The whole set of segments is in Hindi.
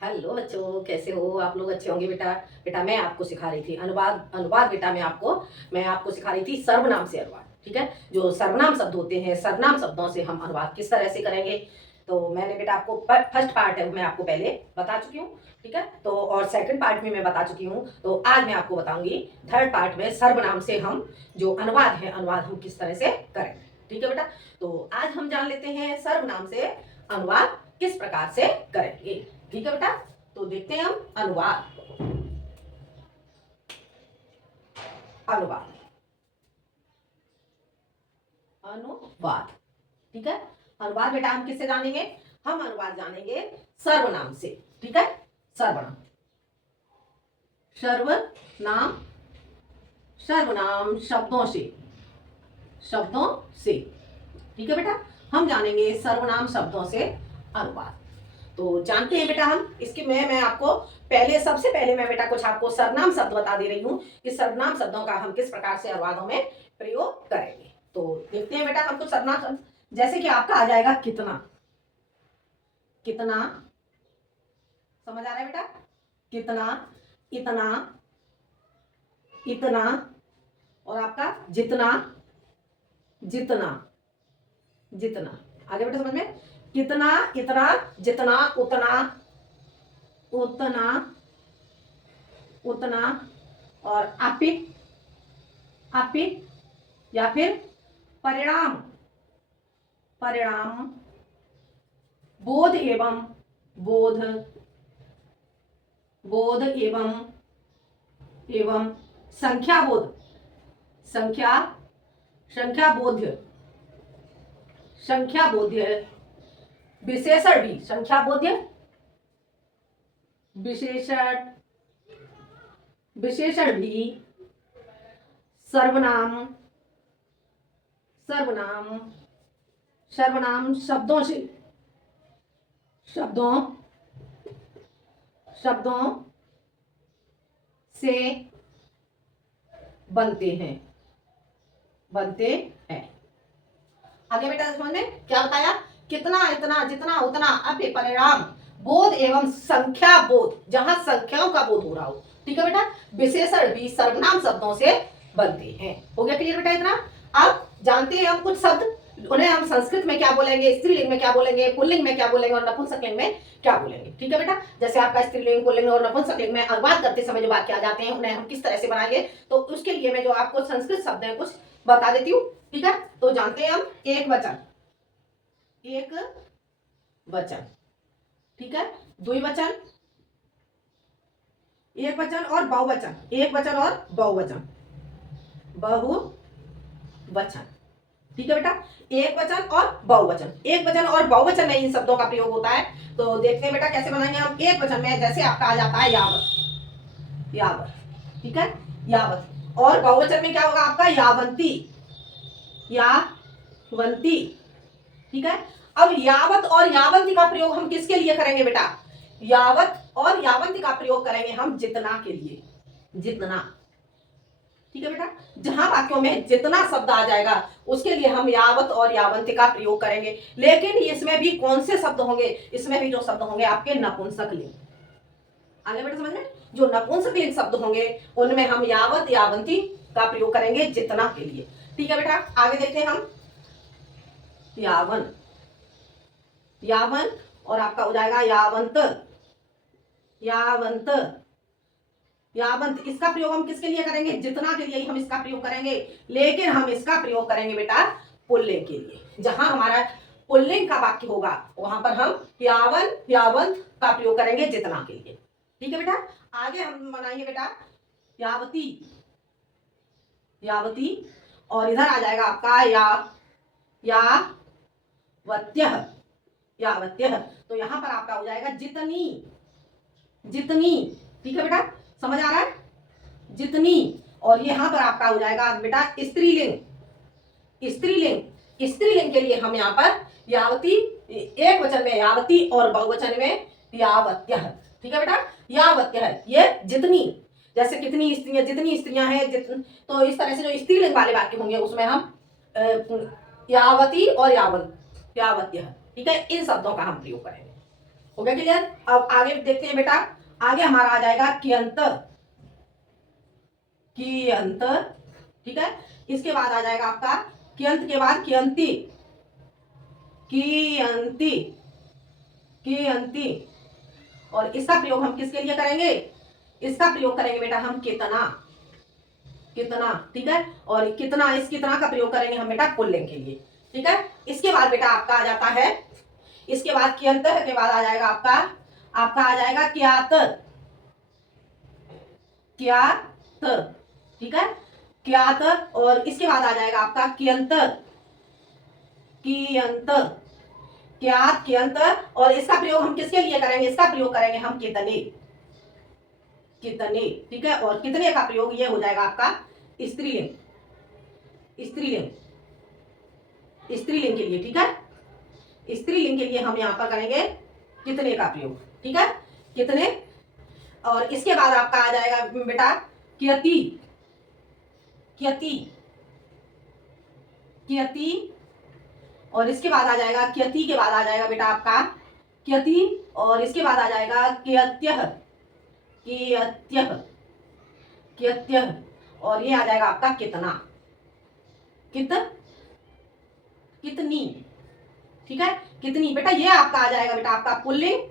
हेलो बच्चों, कैसे हो आप लोग? अच्छे होंगे बेटा। बेटा मैं आपको सिखा रही थी अनुवाद। अनुवाद बेटा मैं आपको सिखा रही थी सर्वनाम से अनुवाद। ठीक है, जो सर्वनाम शब्द होते हैं, सर्वनाम शब्दों से हम अनुवाद किस तरह से करेंगे। तो मैंने बेटा आपको फर्स्ट पार्ट है मैं आपको पहले बता चुकी हूँ। ठीक है, तो और सेकंड पार्ट में मैं बता चुकी हूँ। तो आज मैं आपको बताऊंगी थर्ड पार्ट में सर्वनाम से हम जो अनुवाद है, अनुवाद हम किस तरह से करेंगे। ठीक है बेटा, तो आज हम जान लेते हैं सर्वनाम से अनुवाद किस प्रकार से करेंगे। ठीक है बेटा, तो देखते हैं हम अनुवाद। अनुवाद अनुवाद ठीक है, अनुवाद बेटा हम किससे जानेंगे? हम अनुवाद जानेंगे सर्वनाम से। ठीक है, सर्वनाम सर्वनाम सर्वनाम शब्दों से। ठीक है बेटा, हम जानेंगे सर्वनाम शब्दों से अनुवाद। तो जानते हैं बेटा हम इसके मैं आपको पहले सबसे पहले मैं बेटा कुछ आपको सर्वनाम शब्द बता दे रही हूँ कि सर्वनाम शब्दों का हम किस प्रकार से अनुवादों में प्रयोग करेंगे। तो देखते हैं बेटा हम कुछ सर्वनाम शब्द, जैसे कि आपका आ जाएगा कितना। कितना समझ आ रहा है बेटा? कितना, इतना, इतना, और आपका जितना, जितना, जितना। आगे बेटा समझ में? कितना, इतना, जितना, उतना, उतना, उतना, और अपित, अपित, या फिर परिणाम, परिणाम, बोध एवं, बोध, बोध एवं, एवं संख्या बोध, संख्या, संख्या बोध्य, संख्या बोध्य, विशेषण भी संख्या बोध्य, विशेषण, विशेषण भी, सर्वनाम, सर्वनाम, सर्वनाम शब्दों से, शब्दों, शब्दों से बनते हैं, बनते हैं। आगे बेटा समझ में क्या बताया? कितना, इतना, जितना, उतना, अभ्य, परिणाम, बोध एवं संख्या बोध, जहां संख्याओं का बोध हो रहा हो। ठीक है बेटा, विशेषण भी सर्वनाम शब्दों से बनते हैं। हो गया क्लियर बेटा इतना? अब जानते हैं हम कुछ शब्द, उन्हें हम संस्कृत में क्या बोलेंगे, स्त्रीलिंग में क्या बोलेंगे, पुल्लिंग में क्या बोलेंगे, और नपुंसकलिंग में क्या बोलेंगे। ठीक है बेटा, जैसे आपका स्त्रीलिंग, पुल्लिंग और नपुंसकलिंग में अनुवाद करते समय जो वाक्य आ जाते हैं उन्हें हम किस तरह से बनाएंगे, तो उसके लिए मैं जो आपको संस्कृत शब्द है कुछ बता देती हूँ। ठीक है, तो जानते हैं हम एक वचन, एक वचन, ठीक है, द्विवचन, एक वचन और बहुवचन, एक वचन और बहुवचन, बहुवचन। ठीक है बेटा, एक वचन और बहुवचन, एक वचन और बहुवचन में इन शब्दों का प्रयोग होता है। तो देखते हैं बेटा कैसे बनाएंगे हम। एक वचन में जैसे आपका आ जाता है यावत, यावत, ठीक है, यावत, और बहुवचन में क्या होगा आपका? यावंती, यावंती। ठीक है, अब यावत और यावंती का प्रयोग हम किसके लिए करेंगे बेटा? यावत और यावंती का प्रयोग करेंगे हम जितना के लिए, जितना। ठीक है बेटा, जहां वाक्यों में जितना शब्द आ जाएगा उसके लिए हम यावत और यावंती का प्रयोग करेंगे। लेकिन इसमें भी कौन से शब्द होंगे? इसमें भी जो शब्द होंगे आपके नपुंसकलिंग। आगे बेटा समझ में? जो नपुंसकलिंग शब्द होंगे उनमें हम यावत यावंती का प्रयोग करेंगे जितना के लिए। ठीक है बेटा, आगे देखते हैं हम। यावन, यावन, और आपका हो जाएगा यावंत, यावंत, यावंत। इसका प्रयोग हम किसके लिए करेंगे? जितना के लिए ही हम इसका प्रयोग करेंगे। लेकिन हम इसका प्रयोग करेंगे बेटा पुल्लिंग के लिए। जहां हमारा पुल्लिंग का वाक्य होगा वहां पर हम यावन यावंत का प्रयोग करेंगे जितना के लिए। ठीक है बेटा, आगे हम बनाएंगे बेटा यावती, यावती, और इधर आ जाएगा आपका यावत्यः, यावत्यः। तो यहां पर आपका हो जाएगा जितनी, जितनी। ठीक है बेटा, समझ आ रहा है? जितनी, और यहां पर आपका हो जाएगा बेटा स्त्रीलिंग, स्त्रीलिंग। स्त्रीलिंग के लिए हम यहाँ पर यावती, एक वचन में यावती और बहुवचन में यावत्यः। ठीक है बेटा, यावत्यः, ये जितनी, जैसे कितनी स्त्रियां, जितनी स्त्रियां हैं, तो इस तरह से जो स्त्रीलिंग वाले वाक्य होंगे उसमें हम यावती और यावत्यः, ठीक है, इन शब्दों का हम प्रयोग करेंगे। हो गया क्लियर। अब आगे देखते हैं बेटा, आगे हमारा आ जाएगा कियंत, कियंत, ठीक है। इसके बाद आ जाएगा आपका कियंत के बाद कियंती, कियंती, कियंती। और इसका प्रयोग हम किसके लिए करेंगे, इसका प्रयोग करेंगे बेटा हम कितना, कितना, ठीक है। और कितना, इस कितना का प्रयोग करेंगे हम बेटा पुल्लिंग के लिए, ठीक है। इसके बाद बेटा आपका आ जाता है, इसके बाद कियंत के बाद आ जाएगा आपका, आपका आ जाएगा कियात, कियात, ठीक है, कियात। और इसके बाद आ जाएगा आपका कियंत, कियंत, कियात, कियंत। और इसका प्रयोग हम किसके लिए करेंगे, इसका प्रयोग करेंगे हम कितने, कितने, ठीक है। और कितने का प्रयोग ये हो जाएगा आपका स्त्रीलिंग, स्त्रीलिंग, स्त्रीलिंग के लिए, ठीक है। स्त्रीलिंग के लिए हम यहां पर करेंगे कितने का प्रयोग, ठीक है, कितने। और इसके बाद आपका आ जाएगा बेटा कियति, कियति, कियति। और इसके बाद आ जाएगा कियति के बाद आ जाएगा बेटा आपका कियति। और इसके बाद आ जाएगा कियत्यः, कियत्यः, कियत्यः। और ये आ जाएगा आपका कितना, कित, कितनी, ठीक है, कितनी। बेटा ये आपका आ जाएगा बेटा आपका पुल्लिंग,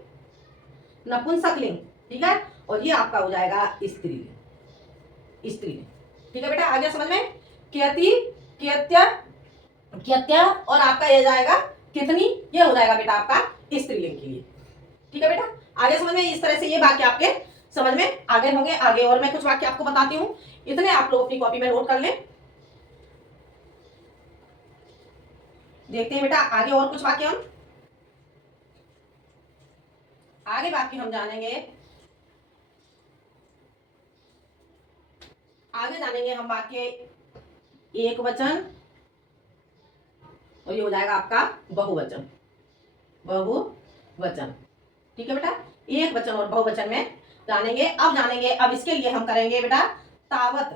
नपुंसकलिंग, ठीक है। और ये आपका हो जाएगा स्त्रीलिंग, स्त्रीलिंग, ठीक है बेटा। आ गया समझ में, कियति, कियत्य, कियत्य। और आपका ये जाएगा कितनी, ये हो जाएगा बेटा आपका स्त्रीलिंग के लिए, ठीक है बेटा। आगे समझ में, इस तरह से ये वाक्य आपके समझ में आगे होंगे। आगे और मैं कुछ वाक्य आपको बताती हूँ, इतने आप लोग अपनी कॉपी में नोट कर लें। देखते हैं बेटा आगे और कुछ वाक्य हम, आगे वाक्य हम जानेंगे, आगे जानेंगे हम वाक्य एक वचन, और ये हो जाएगा आपका बहुवचन, बहुवचन, ठीक है बेटा। एक वचन और बहुवचन में जानेंगे। अब जानेंगे, अब इसके लिए हम करेंगे बेटा तावत,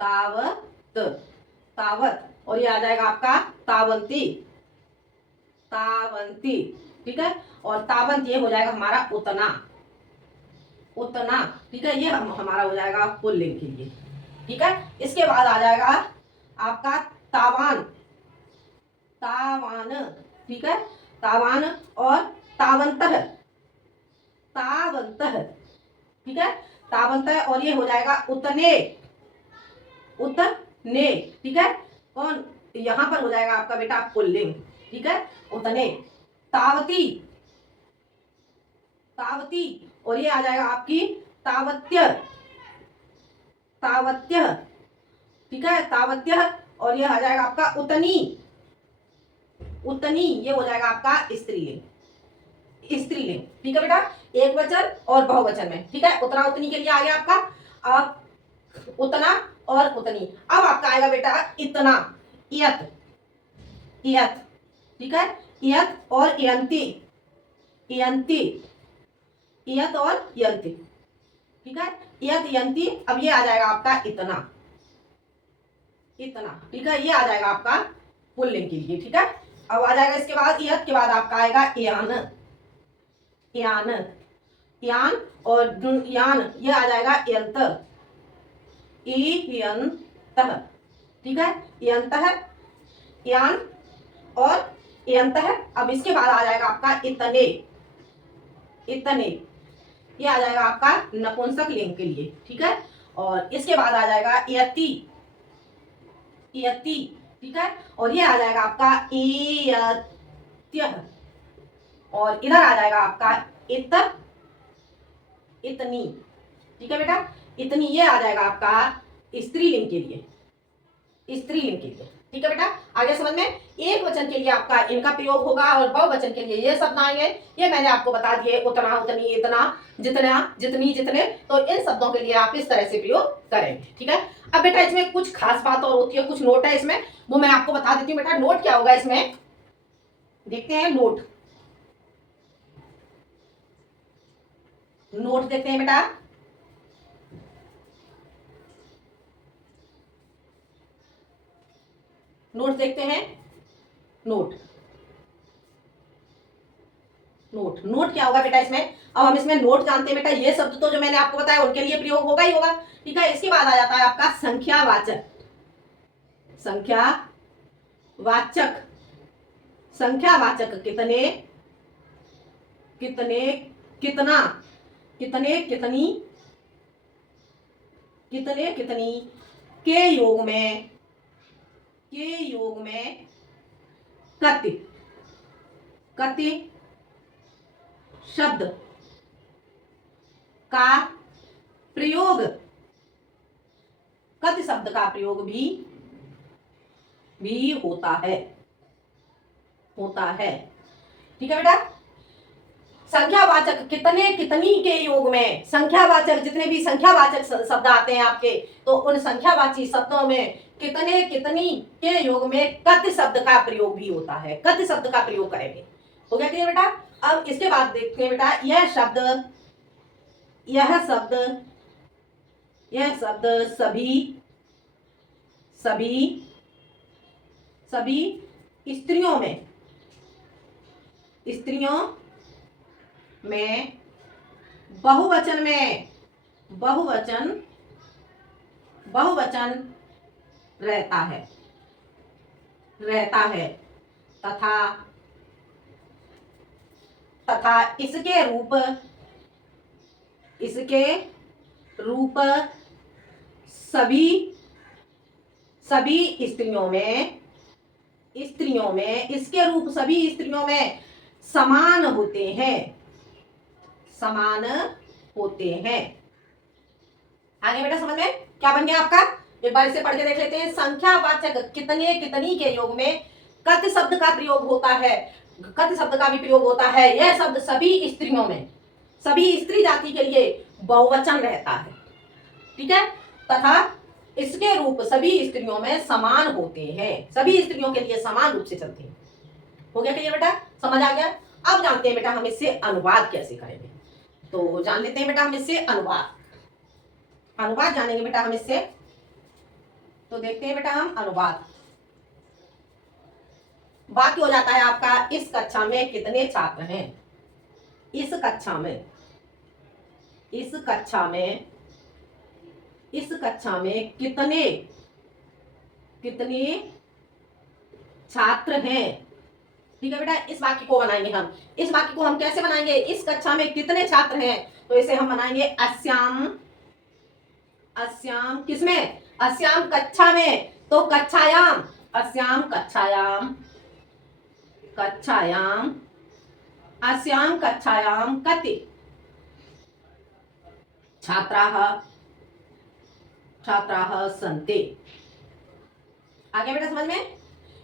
तावत, तावत। और ये आ जाएगा आपका तावंती, तावंती, ठीक है। और तावंत ये हो जाएगा हमारा उतना, उतना, ठीक है। ये हमारा हो जाएगा पुल्लिंग के लिए, ठीक है। इसके बाद आ जाएगा आपका तावान, तावान, ठीक है, तावान। और तावंतः, तावंतः, ठीक है, तावंतः। और ये हो जाएगा उतने, उतने, ठीक है। कौन, यहां पर हो जाएगा आपका बेटा पुल्लिंग, ठीक है, उतने। तावती, तावती। और ये आ जाएगा आपकी तावत्य, तावत्य, ठीक है, तावत्य। और ये आ जाएगा आपका उतनी, उतनी। ये हो जाएगा आपका स्त्रीलिंग, स्त्रीलिंग, ठीक है बेटा। एक वचन और बहुवचन में, ठीक है। उतना उतनी के लिए आ गया आपका। अब उतना और उतनी। अब आपका आएगा बेटा इतना, इयत, इयत, ठीक है, इयत और इयंती, इयंती, इयत और यंती, ठीक है, इयत यंती। अब ये आ जाएगा आपका इतना, इतना, ठीक है। ये आ जाएगा आपका पुल्लिंग के लिए, ठीक है। अब आ जाएगा इसके बाद इयत के बाद आपका आएगा यान, यान, यान। और यान ये आ जाएगा यंत, यंत, ठीक है, यंत, यान और यंत। अब इसके बाद आ जाएगा आपका इतने, इतने। ये आ जाएगा आपका नपुंसक लिंग के लिए, ठीक है। और इसके बाद आ जाएगा यति, यति, ठीक है। और ये आ जाएगा आपका इयत्य। और इधर आ जाएगा आपका इत, इतनी, ठीक है बेटा, इतनी। ये आ जाएगा आपका स्त्रीलिंग के लिए, स्त्रीलिंग के लिए, ठीक है बेटा। आगे समझ में, एक वचन के लिए आपका इनका प्रयोग होगा और बहुवचन के लिए ये शब्द आएंगे। ये मैंने आपको बता दिए, उतना, उतनी, इतना, जितना, जितनी, जितने। तो इन शब्दों के लिए आप इस तरह से प्रयोग करेंगे, ठीक है। अब बेटा इसमें कुछ खास बात और होती है, कुछ नोट है इसमें, वो मैं आपको बता देती हूँ बेटा। नोट क्या होगा इसमें, देखते हैं नोट, नोट देखते हैं बेटा। नोट देखते हैं, नोट, नोट। नोट क्या होगा बेटा इसमें? अब हम इसमें नोट जानते हैं बेटा, ये शब्द तो जो मैंने आपको बताया उनके लिए प्रयोग होगा ही होगा, ठीक है। इसके बाद आ जाता है आपका संख्यावाचक। संख्यावाचक, संख्यावाचक कितने, कितने, कितना, कितने, कितनी, कितने, कितनी के योग में, के योग में कति, कति शब्द का प्रयोग, कति शब्द का प्रयोग भी होता है, होता है, ठीक है बेटा। संख्यावाचक कितने कितनी के योग में, संख्यावाचक जितने भी संख्यावाचक शब्द आते हैं आपके, तो उन संख्यावाची शब्दों में कितने कितनी के योग में कति शब्द का प्रयोग भी होता है, कति शब्द का प्रयोग करेंगे। हो गया क्लियर बेटा? अब इसके बाद देखते हैं बेटा, यह शब्द, यह शब्द, यह शब्द सभी, सभी, सभी स्त्रियों में, स्त्रियों में बहुवचन में, बहुवचन, बहुवचन रहता है, रहता है, तथा, तथा इसके रूप, इसके रूप सभी, सभी स्त्रियों में, स्त्रियों में, इसके रूप सभी स्त्रियों में समान होते हैं, समान होते हैं। आगे बेटा समझ में क्या बन गया आपका? एक बार इसे पढ़ के देख लेते हैं। संख्यावाचक कितने कितनी के योग में कति शब्द का प्रयोग होता है, कति शब्द का भी प्रयोग होता है। यह शब्द सभी स्त्रियों में, सभी स्त्री जाति के लिए बहुवचन रहता है, ठीक है। तथा इसके रूप सभी स्त्रियों में समान होते हैं, सभी स्त्रियों के लिए समान रूप से चलते हैं। हो गया क्लियर बेटा? समझ आ गया? अब जानते हैं बेटा हम इससे अनुवाद कैसे करेंगे। तो जान लेते हैं बेटा हम इससे अनुवाद, अनुवाद जानेंगे बेटा हम इससे। तो देखते हैं बेटा हम अनुवाद। वाक्य हो जाता है आपका, इस कक्षा में कितने छात्र हैं, इस कक्षा में, इस कक्षा में, इस कक्षा में कितने, कितने छात्र हैं, ठीक है बेटा। इस वाक्य को बनाएंगे हम, इस वाक्य को हम कैसे बनाएंगे? इस कक्षा में कितने छात्र हैं, तो इसे हम बनाएंगे अस्याम, अस्याम किसमें? अस्याम कक्षा में, तो कक्षायाम, अस्याम कक्षायाम, कक्षायाम, अस्याम कक्षायाम कति छात्राः, छात्राः सन्ति। आगे बेटा समझ में?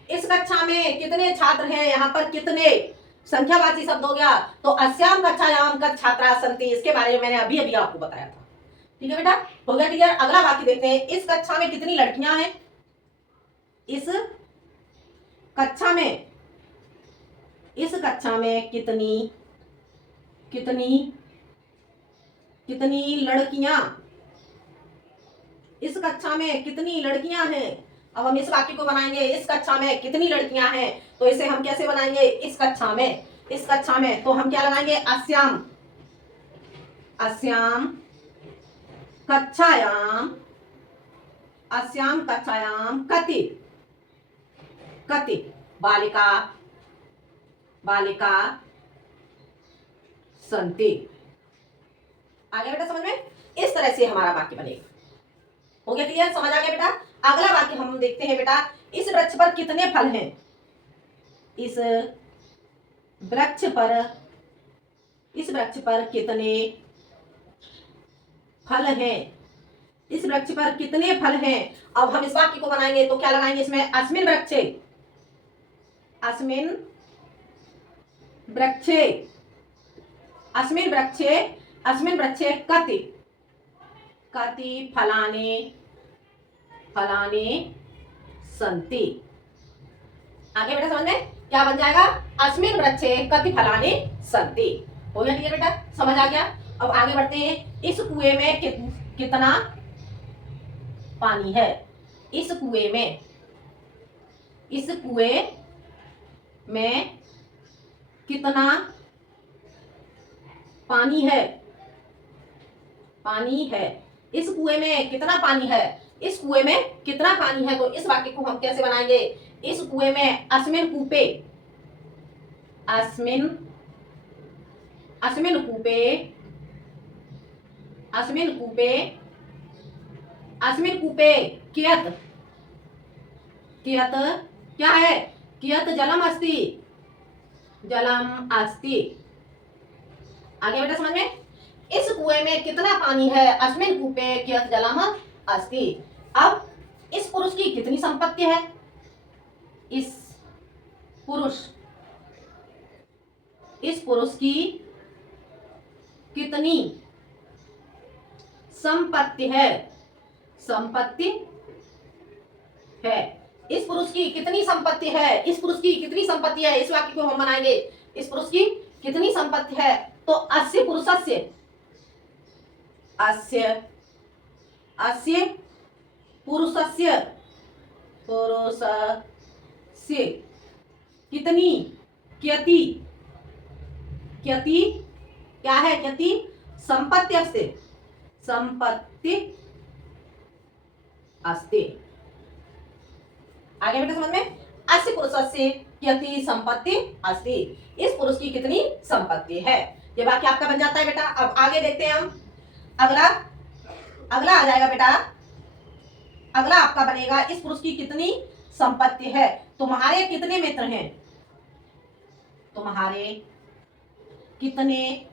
इस कक्षा में कितने छात्र हैं, यहाँ पर कितने संख्यावाची शब्द हो गया, तो अस्याम कक्षायाम कति छात्राः सन्ति, इसके बारे में मैंने अभी अभी आपको बताया था, ठीक है बेटा। हो गया क्लियर? अगला वाक्य देखते हैं, इस कक्षा में कितनी लड़कियां हैं, इस कक्षा में, इस कक्षा में कितनी, कितनी, कितनी लड़कियां, इस कक्षा में कितनी लड़कियां हैं। अब हम इस वाक्य को बनाएंगे, इस कक्षा में कितनी लड़कियां हैं, तो इसे हम कैसे बनाएंगे? इस कक्षा में, इस कक्षा में, तो हम क्या लगाएंगे? अस्याम, अस्याम कक्षायाम, अस्याम कक्षायाम कति, कति बालिका, बालिका सन्ति। आगे बेटा समझ में? इस तरह से हमारा वाक्य बनेगा। हो गया क्लियर? समझ आ गया बेटा? अगला वाक्य हम देखते हैं बेटा, इस वृक्ष पर कितने फल हैं, इस वृक्ष पर, इस वृक्ष पर कितने फल हैं, इस वृक्ष पर कितने फल हैं। अब हम इस वाक्य को बनाएंगे तो क्या लगाएंगे इसमें? अस्मिन् वृक्षे, अस्मिन् वृक्षे, अस्मिन् वृक्षे, अस्मिन् वृक्षे कति, कति फलानि, फलानि सन्ति। आगे बेटा समझ में क्या बन जाएगा? अस्मिन् वृक्षे कति फलानि सन्ति। हो गया क्लियर बेटा? समझ आ गया? अब आगे बढ़ते हैं, इस कुएं में कितना पानी है, इस कुएं में, इस कुएं में कितना पानी है, पानी है। इस कुएं में कितना पानी है, इस कुएं में कितना पानी है। तो इस वाक्य को हम कैसे बनाएंगे, इस कुएं में अस्मिन कूपे, अस्मिन अस्मिन कूपे, अस्मिन कूपे, अस्मिन कूपे कियत, कियत क्या है, कियत जलम अस्ति, जलम अस्ति। आगे बेटा समझ में, इस कुएं में कितना पानी है, अस्मिन कूपे कियत जलम अस्ति। अब इस पुरुष की कितनी संपत्ति है, इस पुरुष की कितनी संपत्ति है, संपत्ति है। इस पुरुष की कितनी संपत्ति है, इस पुरुष की कितनी संपत्ति है। इस वाक्य को हम बनाएंगे, इस पुरुष की कितनी संपत्ति है। तो अस्य पुरुषस्य, अस्य अस्य पुरुषस्य, पुरुषस्य कितनी, कियति, कियति क्या है, कियति संपत्ति अस्ति, संपत्ति अस्ति। आगे बेटा समझ में, अस्य पुरुषस्य कियति संपत्ति अस्ति, इस पुरुष की कितनी संपत्ति है। ये वाक्य आपका बन जाता है बेटा। अब आगे देखते हैं हम, अगला अगला आ जाएगा बेटा, अगला आपका बनेगा, इस पुरुष की कितनी संपत्ति है। तुम्हारे कितने मित्र हैं, तुम्हारे कितने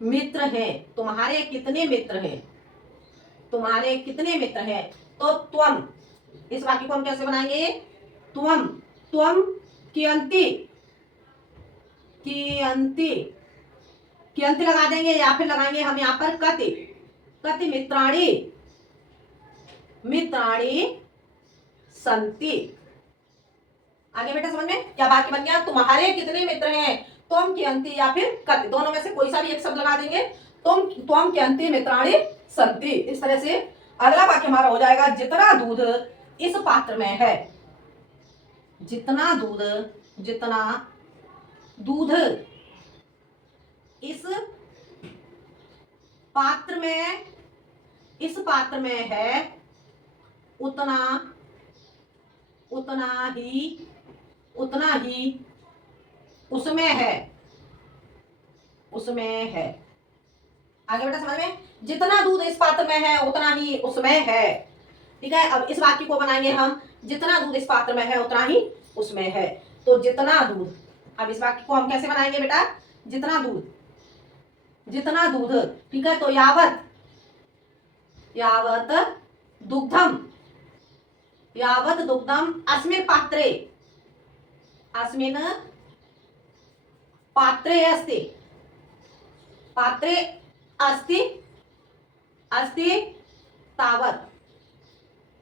मित्र हैं, तुम्हारे कितने मित्र हैं, तुम्हारे कितने मित्र हैं। तो त्वम, इस वाक्य को हम कैसे बनाएंगे, त्वम, त्वम कियन्ति, कियन्ति, कियन्ति लगा देंगे या फिर लगाएंगे हम यहाँ पर कति, कति मित्राणि, मित्राणि संति। आगे बेटा समझ में क्या वाक्य बन गया, तुम्हारे कितने मित्र हैं, तुम कियन्ति या फिर कति, दोनों में से कोई सा भी एक शब्द लगा देंगे। तुम कियन्ति मित्राणि संति। इस तरह से अगला वाक्य हमारा हो जाएगा, जितना दूध इस पात्र में है, जितना दूध, जितना दूध इस पात्र में, इस पात्र में है, उतना उतना ही, उतना ही उसमें है, उसमें है। आगे बेटा समझ में, जितना दूध इस पात्र में है उतना ही उसमें है। ठीक है, अब इस वाक्य को बनाएंगे हम, जितना दूध इस पात्र में है उतना ही उसमें है। तो जितना दूध, अब इस वाक्य को हम कैसे बनाएंगे बेटा, जितना दूध, जितना दूध। ठीक है, तो यावत, यावत दुग्धम, यावत दुग्धम अस्मिन् पात्रे, अस्मिन् पात्रे अस्ति, पात्रे अस्ति, अस्ति तावत,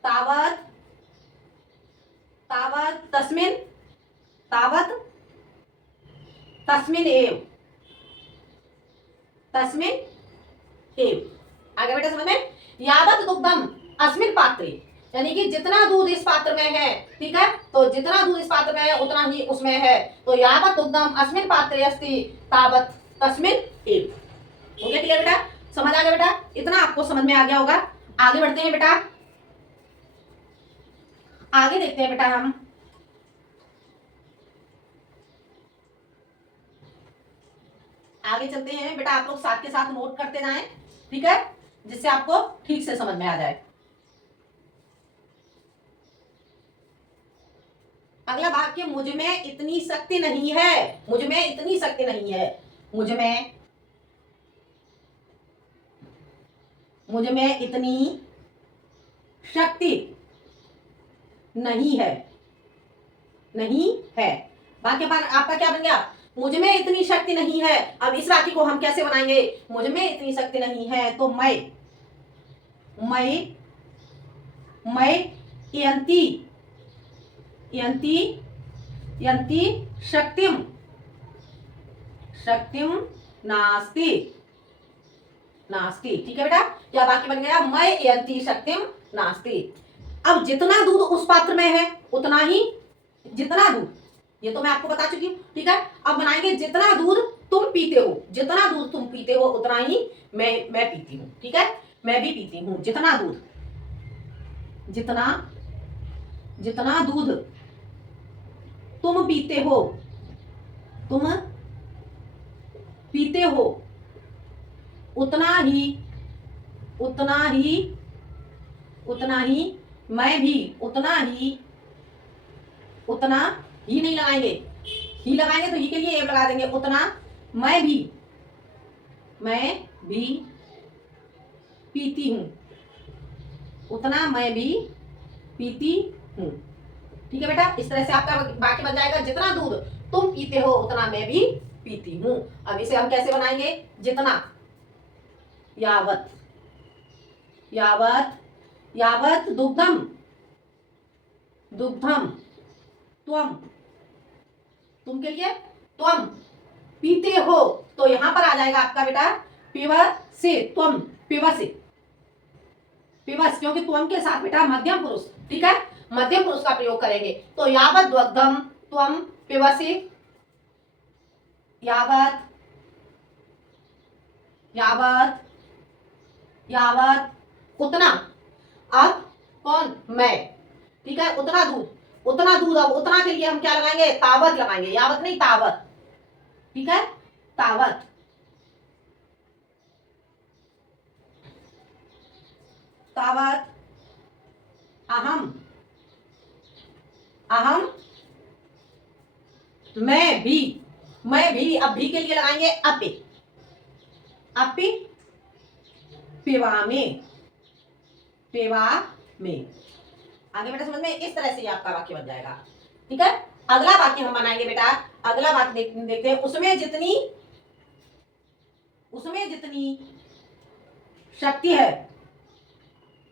तावत, तावत तस्मिन्, तावत तस्मिन् एव, तस्मिन् एव। आगे बेटा समझ में, यावत दुग्धम अस्मिन् पात्रे, यानी कि जितना दूध इस पात्र में है। ठीक है, तो जितना दूध इस पात्र में है उतना ही उसमें है। तो यावत दुग्धम अस्मिन् पात्रे अस्ति तावत तस्मिन् एव। हो गया क्लियर बेटा, समझ आ गया बेटा, इतना आपको समझ में आ गया होगा। आगे बढ़ते हैं बेटा, आगे देखते हैं बेटा हम, आगे चलते हैं बेटा। आप लोग साथ के साथ नोट करते जाएं, ठीक है, जिससे आपको ठीक से समझ में आ जाए। अगला वाक्य, मुझ में इतनी शक्ति नहीं है, मुझ में इतनी शक्ति नहीं है, मुझ में इतनी शक्ति नहीं है, नहीं है। वाक्य आपका क्या बन गया, मुझ में इतनी शक्ति नहीं है। अब इस वाक्य को हम कैसे बनाएंगे, मुझ में इतनी शक्ति नहीं है। तो मैं यंती, यंती, यंती शक्तिम, शक्तिम नास्ति, नास्ति। ठीक है बेटा, क्या वाक्य बन गया, मैं यंती शक्तिम नास्ति। अब जितना दूध उस पात्र में है उतना ही, जितना दूध, ये तो मैं आपको बता चुकी हूँ। ठीक है, अब बनाएंगे जितना दूध तुम पीते हो, जितना दूध तुम पीते हो उतना ही मैं पीती हूँ, ठीक है, मैं भी पीती हूँ। जितना दूध, जितना जितना दूध तुम पीते हो, तुम पीते हो, उतना ही उतना ही उतना ही मैं भी, उतना ही नहीं लगाएंगे, ही लगाएंगे तो ही के लिए एब लगा देंगे। उतना मैं भी पीती हूँ, उतना मैं भी पीती हूँ, ठीक है बेटा। इस तरह से आपका वाक्य बन जाएगा, जितना दूध तुम पीते हो उतना मैं भी पीती हूँ। अब इसे हम कैसे बनाएंगे, जितना, यावत, यावत यावत दुग्धम, दुग्धम त्वम, तुम के लिए त्वम पीते हो, तो यहां पर आ जाएगा आपका बेटा पिबसि, त्वम पिबसि, पिबस, क्योंकि त्वम के साथ बेटा मध्यम पुरुष, ठीक है, मध्यम पुरुष का प्रयोग करेंगे। तो यावत दुग्धम त्वम पिबसि, यावत यावत यावत उतना, अब कौन, मैं, ठीक है, उतना दूध, उतना दूध। अब उतना के लिए हम क्या लगाएंगे, तावत लगाएंगे, यावत नहीं तावत, ठीक है, तावत, तावत अहम, अहम मैं भी, अब भी के लिए लगाएंगे अपि, अपि पिवामे, पिवामे। आगे बेटा समझ में, इस तरह से आपका वाक्य बन जाएगा, ठीक है। अगला वाक्य हम बनाएंगे बेटा, अगला वाक्य देखते हैं। उसमें जितनी शक्ति है,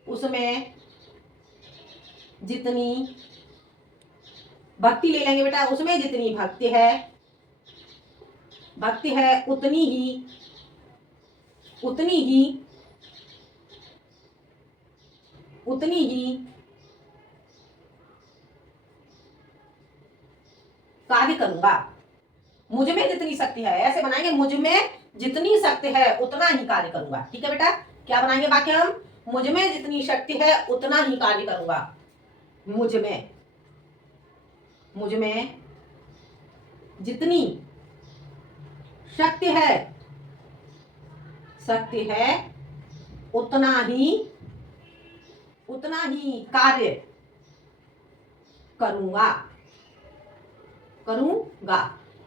उसमें जितनी भक्ति ले लेंगे बेटा, उसमें जितनी भक्ति है उतनी ही कार्य करूंगा। मुझ में जितनी शक्ति है, ऐसे बनाएंगे, मुझ में जितनी शक्ति है उतना ही कार्य करूंगा, ठीक है बेटा। क्या बनाएंगे वाक्य हम, मुझ में जितनी शक्ति है उतना ही कार्य करूंगा। मुझ में जितनी शक्ति है उतना ही कार्य करूंगा।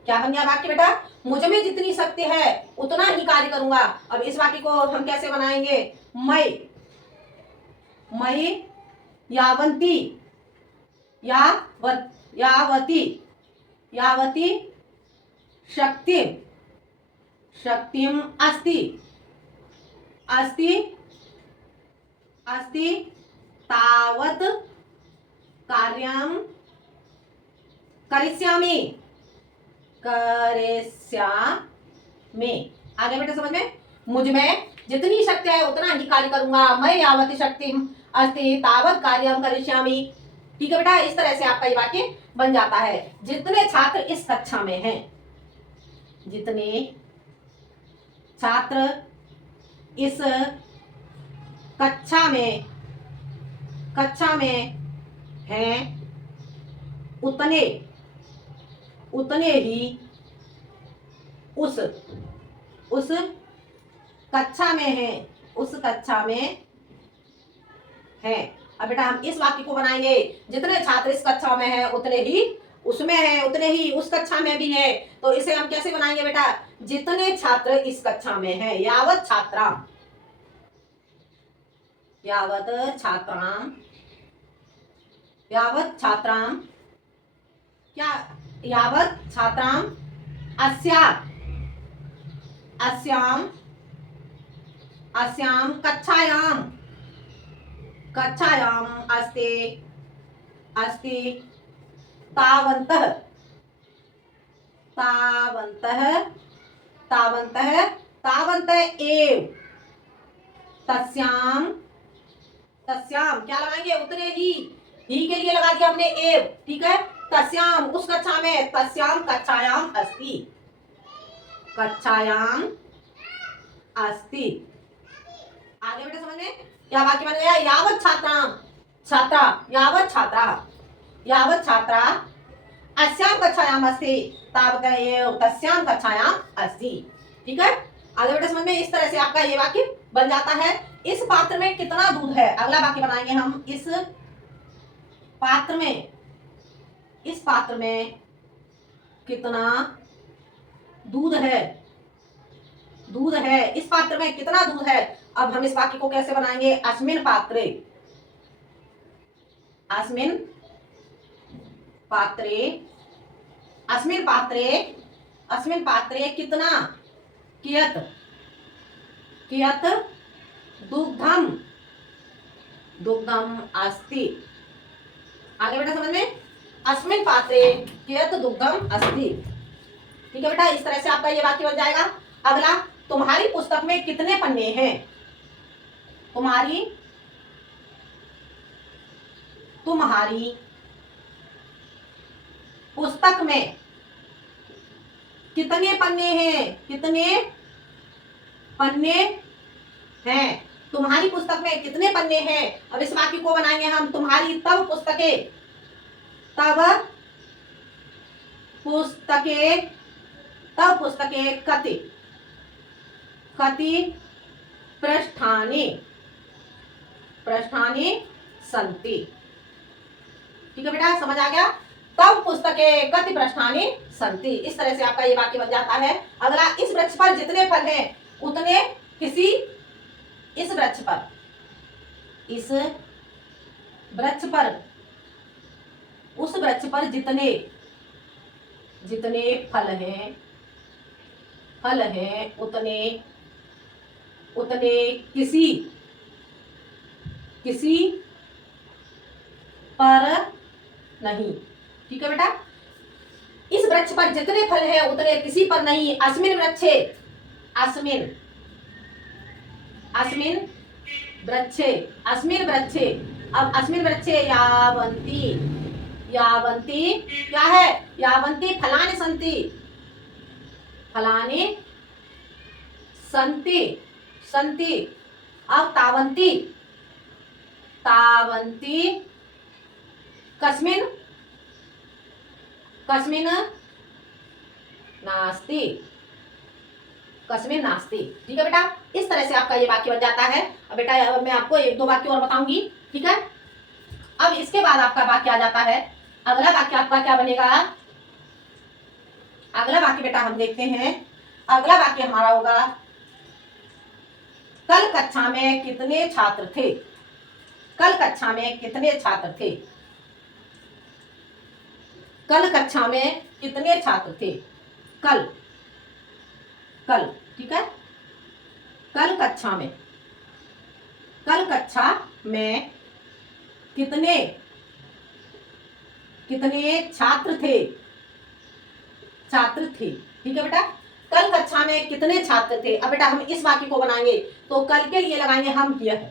क्या बन गया वाक्य बेटा, मुझ में जितनी शक्ति है उतना ही कार्य करूंगा। अब इस वाक्य को हम कैसे बनाएंगे, मैं यावती शक्तिम अस्ति तावत कार्यम करिष्यामि। आगे बेटा समझ में, मुझ में जितनी शक्ति है उतना ही कार्य करूंगा। मैं यावत शक्ति अस्ति तावत कार्यम करिष्यामि, ठीक है बेटा। इस तरह से आपका ये वाक्य बन जाता है। जितने छात्र इस कक्षा में हैं, जितने छात्र इस कक्षा में हैं उतने ही उस कक्षा में हैं। अब बेटा हम इस वाक्य को बनाएंगे, जितने छात्र इस कक्षा में हैं उतने ही उसमें हैं, उतने ही उस कक्षा में भी है। तो इसे हम कैसे बनाएंगे बेटा, जितने छात्र इस कक्षा में हैं, यावत छात्राम क्या, यावत छात्राम अस्याम कक्षायाम अस्ति तावन्तः एव तस्याम क्या लगाएंगे, उतने ही के लिए लगा दिया हमने एव, ठीक है। तस्याम उस कक्षा में, तस्याम कक्षायाम अस्ति, कक्षायाम अस्ति। आगे बेटा समझ में क्या वाक्य बन गया? यावत छात्रा अस्याम कक्षायाम अस्ति तावत एव तस्याम कक्षायाम अस्ति। ठीक है, आगे बेटा समझ में इस तरह से आपका ये वाक्य बन जाता है। इस पात्र में कितना दूध है, अगला वाक्य बनाएंगे हम। इस पात्र में कितना दूध है, इस पात्र में कितना दूध है। अब हम इस वाक्य को कैसे बनाएंगे? अस्मिन पात्रे कितना, कियत दुग्धम अस्ति। आगे बेटा समझ में, अस्मिन पात्रे कियत दुग्धम अस्ति। ठीक है बेटा, इस तरह से आपका ये वाक्य बन जाएगा। अगला, तुम्हारी पुस्तक में कितने पन्ने हैं? तुम्हारी पुस्तक में कितने पन्ने हैं? तुम्हारी पुस्तक में कितने पन्ने हैं? अब इस वाक्य को बनाएंगे हम। तुम्हारी तब पुस्तकें कति पृष्ठानि सन्ति। ठीक है बेटा, समझ आ गया? तब पुस्तकें कति पृष्ठानि सन्ति। इस तरह से आपका ये वाक्य बन जाता है। अगला, इस वृक्ष पर जितने फल हैं उतने इस वृक्ष पर उस वृक्ष पर जितने फल हैं उतने किसी पर नहीं। ठीक है बेटा, इस वृक्ष पर जितने फल हैं उतने किसी पर नहीं। अस्मिन वृक्षे अब अस्मिन वृक्षे यावन्ति क्या है? यावन्ति फलानि सन्ति। अब तावन्ति कस्मिन नास्ति। ठीक है बेटा, इस तरह से आपका ये वाक्य बन जाता है। अब बेटा मैं आपको एक दो वाक्य और बताऊंगी। ठीक है, अब इसके बाद आपका वाक्य आ जाता है। अगला वाक्य आपका क्या बनेगा? अगला वाक्य बेटा हम देखते हैं। अगला वाक्य हमारा होगा, कल कक्षा में कितने छात्र थे? कल कक्षा में कितने छात्र थे? ठीक है, कल कक्षा में कितने छात्र थे? ठीक है बेटा, कल कक्षा में कितने छात्र थे। अब बेटा हम इस वाक्य को बनाएंगे तो कल के लिए लगाएंगे हम यह।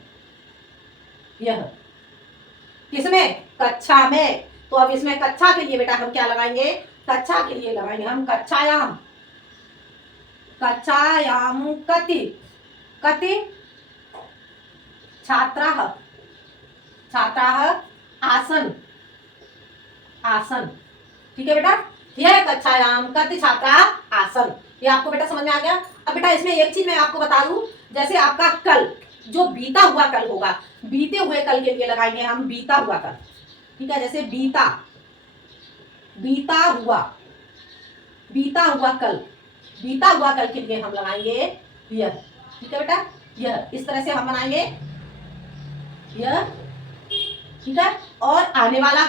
किसमें? कक्षा में। तो अब इसमें कक्षा के लिए बेटा हम क्या लगाएंगे? कक्षा के लिए लगाएंगे हम कक्षायाम कति छात्राः आसन्। ठीक है बेटा, यह कक्षायाम कति छात्रा आसन। ये आपको बेटा समझ में आ गया। अब बेटा इसमें एक चीज मैं आपको बता दूं, जैसे आपका कल जो बीता हुआ कल होगा, बीते हुए कल के लिए लगाएंगे हम बीता हुआ कल। ठीक है, जैसे बीता हुआ कल के लिए हम लगाएंगे यह। ठीक है बेटा, यह इस तरह से हम बनाएंगे यह। ठीक है, और आने वाला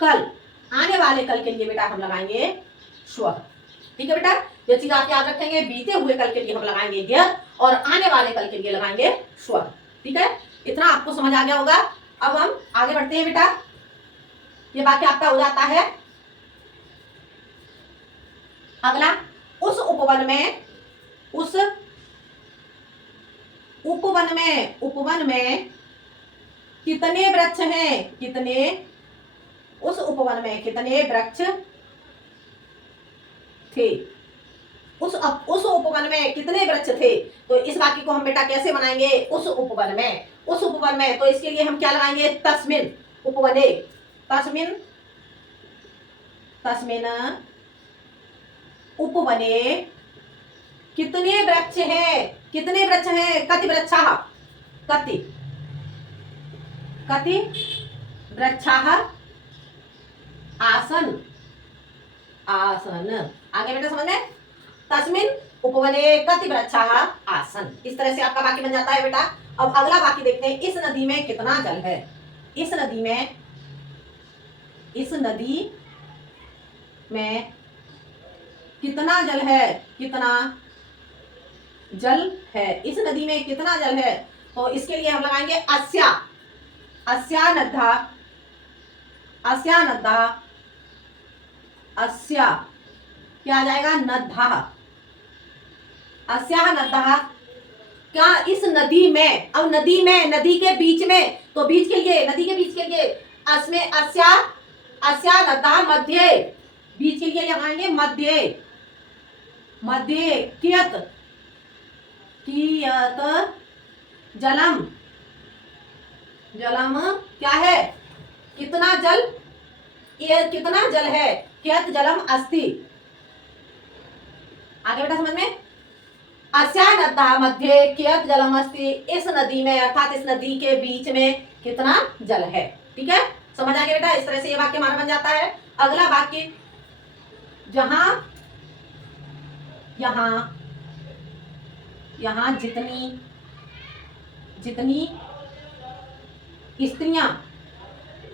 कल आने वाले कल के लिए बेटा हम लगाएंगे श्व। ठीक है बेटा, ये चीज आप याद रखेंगे। बीते हुए कल के लिए हम लगाएंगे यह और आने वाले कल के लिए लगाएंगे श्व। ठीक है, इतना आपको समझ आ गया होगा। अब हम आगे बढ़ते हैं बेटा। ये वाक्य आपका हो जाता है। अगला, उस उपवन में कितने वृक्ष हैं? उस उपवन में कितने वृक्ष थे। उस उपवन में कितने वृक्ष थे? तो इस वाक्य को हम बेटा कैसे बनाएंगे? उस उपवन में, उस उपवन में, तो इसके लिए हम क्या लगाएंगे? तस्मिन उपवने, तस्मिन, तस्मिन उपवने कितने वृक्ष हैं? कितने वृक्ष हैं? कति वृक्षाः, कति, कति वृक्षाः आसन, आसन। आगे बेटा समझ में? तस्मिन उपवने कति वृक्षाः आसन। इस तरह से आपका वाक्य बन जाता है बेटा। अब अगला वाक्य देखते हैं। इस नदी में कितना जल है? इस नदी में, इस नदी में कितना जल है? कितना जल है? इस नदी में कितना जल है? तो इसके लिए हम लगाएंगे अस्या, अस्या नद्धा, अस्या नद्धा, अस्या क्या आ जाएगा? नद्धा, अस्या नद्धा। क्या इस नदी में? अब नदी में, नदी के बीच में, तो बीच के लिए, नदी के बीच के लिए अस्में अस्या, अस्या नद्धा मध्ये, बीच के लिए लगाएंगे मध्य, मध्य कियत, कियत जलम, जलम क्या है? कितना जल? ये कितना जल है? कियत जलम अस्ति। आगे बेटा समझ में? अस्या नद्धा मध्ये कियत जलम अस्ति। इस नदी में अर्थात इस नदी के बीच में कितना जल है। ठीक है, समझ आ गया बेटा? इस तरह से ये वाक्य हमारा बन जाता है। अगला वाक्य, जहां, यहां, यहां जितनी, जितनी स्त्रियां,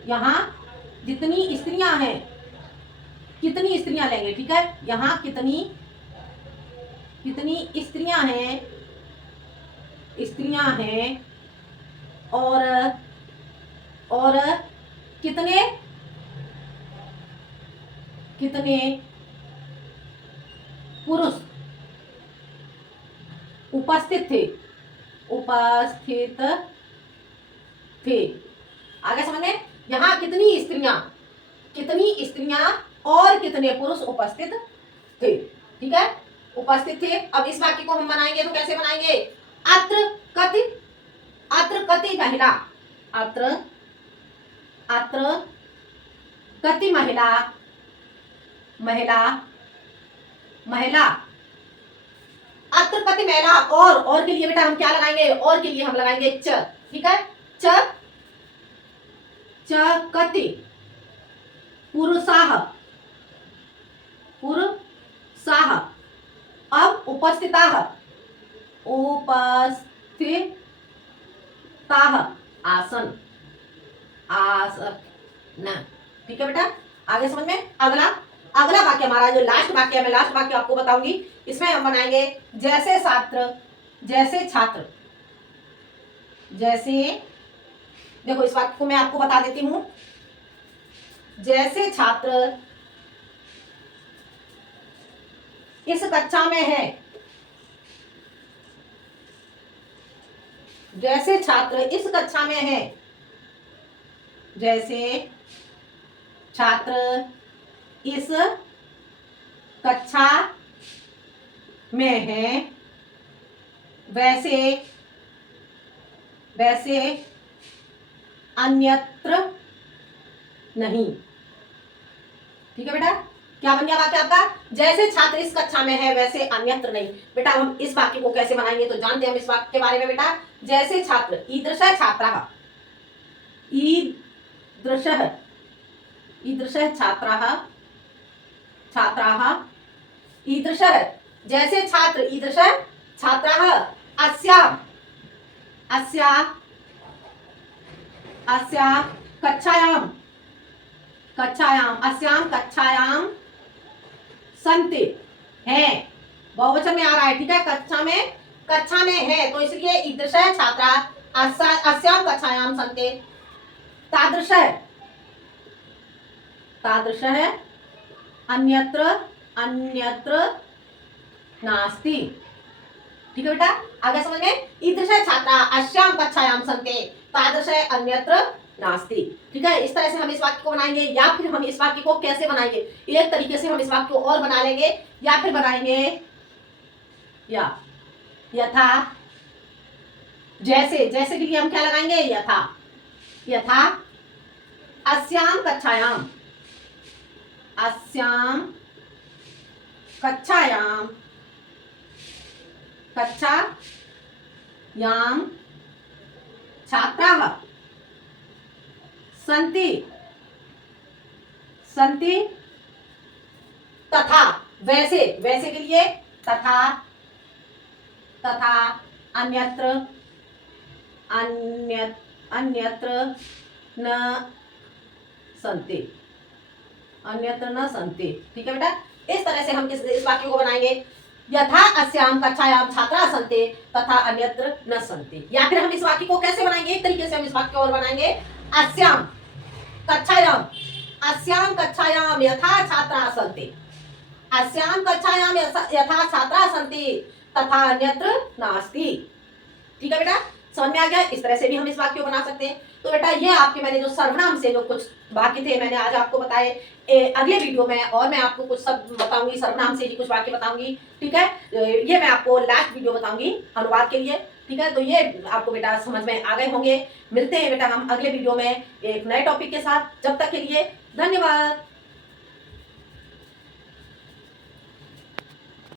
यहां जितनी स्त्रियां हैं, कितनी स्त्रियां लेंगे? ठीक है, यहां कितनी, कितनी स्त्रियां हैं, स्त्रियां हैं, और कितने, कितने पुरुष उपस्थित थे, उपस्थित थे। आगे समझ में? यहां कितनी स्त्रियां, कितनी स्त्रियां और कितने पुरुष उपस्थित थे। ठीक है, उपस्थित थे। अब इस वाक्य को हम बनाएंगे तो कैसे बनाएंगे? अत्र कति, अत्र कति महिला, अत्र, अत्र कति महिला, महिला, महिला, अत्र कति महिला। और के लिए बेटा हम क्या लगाएंगे? और के लिए हम लगाएंगे च। ठीक है, च, च कति पुरुषाः, पुरुषाः। अब उपस्थिताः, उपस्थिताः आसन, आसन। ठीक है बेटा, आगे समझ में? अगला, अगला वाक्य हमारा जो लास्ट वाक्य है, मैं लास्ट वाक्य आपको बताऊंगी। इसमें हम बनाएंगे जैसे छात्र, जैसे छात्र, जैसे, देखो इस वाक्य को मैं आपको बता देती हूं। जैसे छात्र इस कक्षा में है, जैसे छात्र इस कक्षा में है, जैसे छात्र इस कक्षा में है, वैसे, वैसे अन्यत्र नहीं। ठीक है बेटा, क्या बन गया वाक्य आपका? जैसे छात्र इस कक्षा में है वैसे अन्यत्र नहीं। बेटा हम इस वाक्य को कैसे बनाएंगे? तो जानते हैं हम इस वाक्य के बारे में बेटा। जैसे छात्र, ईदृशः छात्राः, ईदृशः, ईदृशः छात्राः, छात्राः, ईदृशः जैसे छात्र, ईदृशः छात्राः अस्याम्, अस्या, अस्या कक्षायां, कक्षायां, अस्यां कक्षायां संति हैं। बहुवचन में आ रहा है। ठीक है, कक्षा में, कक्षा में है, तो इसलिए ईदृशः छात्रा अस्यां कक्षायां संति। तादृशः, तादृशः अन्यत्र, अन्यत्र नास्ति। ठीक है बेटा, आगे समझ में? ईदृशः छात्रा अस्यां कक्षायां संति, तादृशः अन्यत्र नास्ति। ठीक है, इस तरह से हम इस वाक्य को बनाएंगे, या फिर हम इस वाक्य को कैसे बनाएंगे, एक तरीके से हम इस वाक्य को और बना लेंगे, या फिर बनाएंगे या यथा, जैसे, जैसे के लिए हम क्या लगाएंगे, यथा, यथा अस्याम कक्षायाम, अस्याम कक्षायाम, कक्षायाम छात्राः सन्ति, सन्ति तथा, वैसे, वैसे के लिए तथा, तथा अन्यत्र, अन्यत्र न सन्ति, अन्यत्र न सन्ति। ठीक है बेटा, इस तरह से हम इस वाक्य को बनाएंगे, यथा अस्याम कक्षायाम छात्राः सन्ति तथा अन्यत्र न सन्ति। या फिर हम इस वाक्य को कैसे बनाएंगे, एक तरीके से हम इस वाक्य को और बनाएंगे, अस्याम कक्षायाम, अस्याम कक्षायाम यथा छात्राः सन्ति, अस्याम कक्षायाम यथा छात्राः सन्ति तथा अन्यत्र नास्ति। ठीक है बेटा, समझ में आ गया। इस तरह से भी हम इस वाक्य को बना सकते हैं। तो बेटा ये आपके मैंने जो सर्वनाम से जो कुछ वाक्य थे मैंने आज आपको बताए। अगले वीडियो में और मैं आपको कुछ सब बताऊंगी, सर्वनाम से ही कुछ वाक्य बताऊंगी। ठीक है, ये मैं आपको लास्ट वीडियो बताऊंगी अनुवाद के लिए। ठीक है, तो ये आपको बेटा समझ में आ गए होंगे। मिलते हैं बेटा हम अगले वीडियो में एक नए टॉपिक के साथ। जब तक के लिए धन्यवाद।